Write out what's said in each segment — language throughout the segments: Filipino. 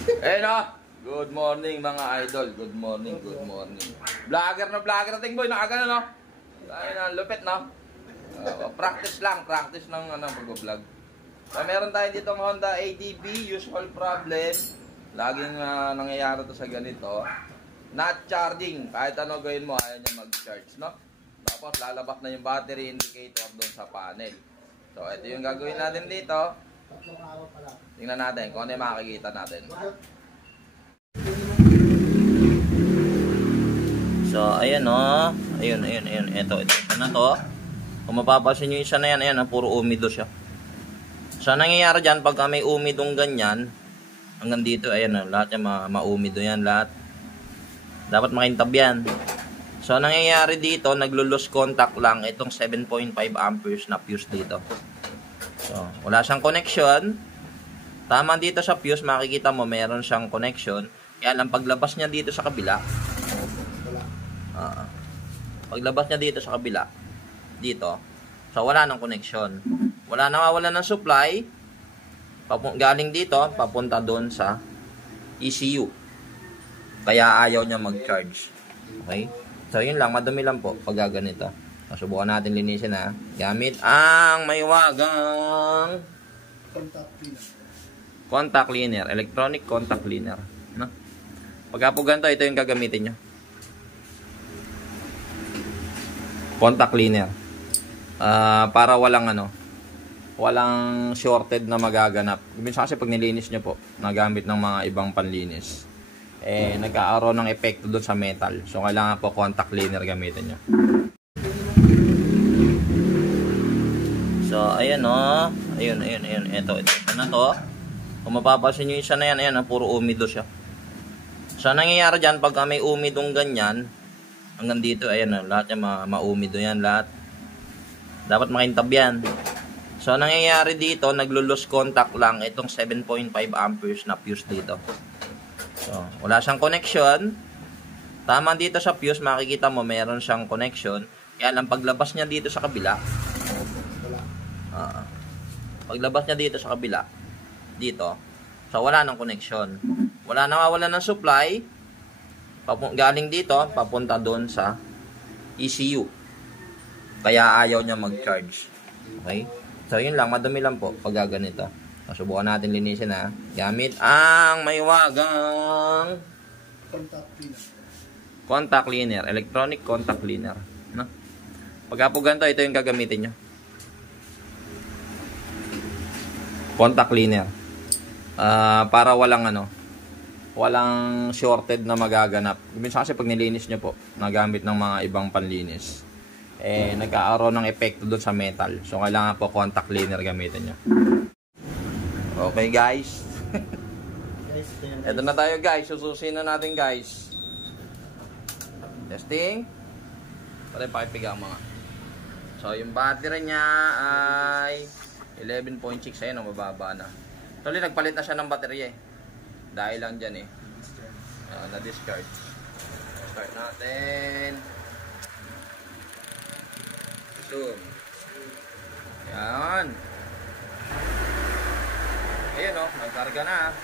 Eh no, good morning mga idol. Good morning, good morning. Vlogger na vlogger nating boy, nakagano no? Ay na lupit no. Practice lang, practice ng pag-vlog. Meron tayo dito ng Honda ADB, usual problem. Laging nangyayari to sa ganito. Not charging. Kahit ano gawin mo, ayaw niya mag-charge, no? Tapos lalabas na yung battery indicator doon sa panel. So ito yung gagawin natin dito. Tingnan natin kung ano yung makikita natin. So, ayan o. Ayun. Ito na to. Kung mapapansin nyo isa na yan, ayan, puro umido siya. So, nangyayari dyan, pagka may umidong ganyan, hanggang dito, ayan o, lahat yan, maumido yan, lahat. Dapat makintab yan. So, nangyayari dito, naglo-lose contact lang itong 7.5 amperes na fuse dito. So, wala siyang connection. Tama dito sa fuse, makikita mo meron siyang connection. Kaya lang paglabas niya dito sa kabila. Paglabas niya dito sa kabila, dito. So, wala nang connection. Nawawala ng supply. Galing dito, papunta doon sa ECU. Kaya ayaw niya mag-charge. Okay? So, yun lang. Madumi lang po pag ganito. Subukan natin linisin ha. Gamit ang maiwagang contact cleaner. Electronic contact cleaner. No? Pagka po ganito, ito yung gagamitin nyo. Contact cleaner. Para walang shorted na magaganap. Minsan kasi pag nilinis nyo po, nagamit ng mga ibang panlinis, nagkakaroon ng epekto doon sa metal. So, kailangan po contact cleaner gamitin nyo. So, ayan o. Ayun. Ito na to. Kung mapapansin nyo isa na yan, ayan, puro umido siya. So, nangyayari dyan, pagka may umidong ganyan, hanggang dito, ayan o, lahat yan, maumido yan, lahat. Dapat makintab yan. So, nangyayari dito, naglo-lose contact lang itong 7.5 amperes na fuse dito. So, wala siyang connection. Tama dito sa fuse, makikita mo meron siyang connection. Kaya lang paglabas niya dito sa kabila, paglabas niya dito sa kabila, dito, so wala nang connection. Nawawala ng supply. Galing dito, papunta doon sa ECU. Kaya ayaw niya mag-charge. Okay? So, yun lang. Madumi lang po pag ganito. Subukan natin linisin ha. Gamit ang maiwagang contact cleaner. Electronic contact cleaner. No? Pagka po ganito, ito yung gagamitin nyo. Contact cleaner. Para walang shorted na magaganap. Minsan kasi pag nilinis nyo po, nagamit ng mga ibang panlinis, nagkakaroon ng epekto doon sa metal. So, kailangan po contact cleaner gamitin nyo. Okay guys. Ito na tayo guys. Sususin na natin guys. Testing. Pare pakipiga mga. So, yung battery niya ay 11.6. Ayun, mababa na. Actually, nagpalit na siya ng baterya dahil lang dyan na-discard. Start natin. Zoom. Yan. Ayun o, nagkarga na.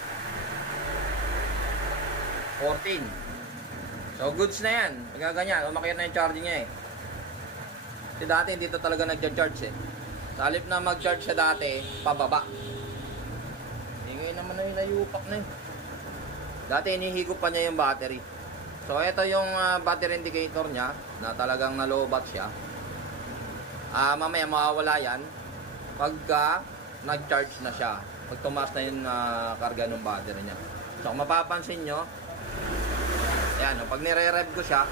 14. So, goods na yan. Pagkaganyan, umakyat na yung charging niya Kasi dati, dito talaga nag-charge Sa halip na mag-charge siya dati, pababa. Ngayon naman na yung nayupak na Dati inihigop pa niya yung battery. So ito yung battery indicator niya na talagang nalobat siya. Mamaya mawawala yan pagka nag-charge na siya. Pag tumaas na yung karga ng battery niya. So kung mapapansin nyo, ayan, pag nire-rev ko siya,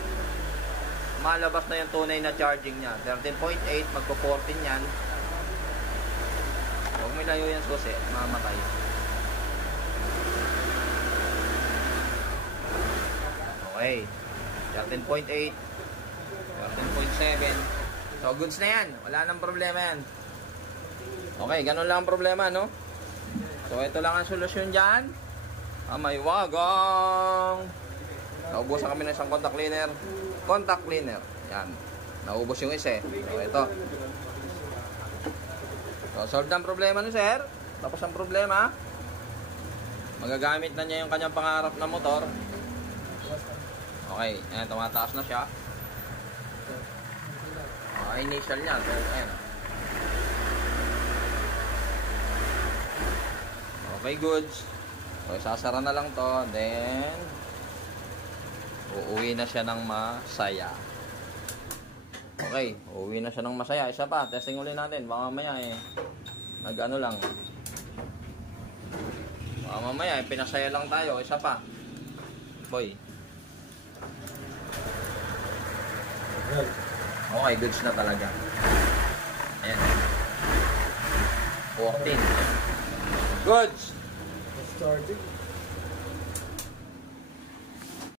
malabas na yung tunay na charging niya. 13.8, magpo-14 yan. Huwag may layo yan susi, mamatay. Okay, 13.8, 13.7. So, goods na yan. Wala nang problema yan. Okay, ganun lang ang problema, no? So, ito lang ang solusyon dyan. Maiwagang. Naubusan kami ng isang contact cleaner. Contact cleaner. Yan. Naubos yung isa So, ito. So, solve na ang problema no, sir. Tapos ang problema. Magagamit na niya yung kanyang pangarap na motor. Okay, ayan, tumataas na siya. Initial niya. So, ayan. Okay, goods. So, sasara na lang to. Then, uuwi na siya ng masaya. Okay, uuwi na siya ng masaya. Isa pa, testing ulit natin. Baka mamaya nag-ano lang. Baka mamaya pinasaya lang tayo. Isa pa. Boy. Okay, goods na talaga. Ayan. 14. Goods! Started.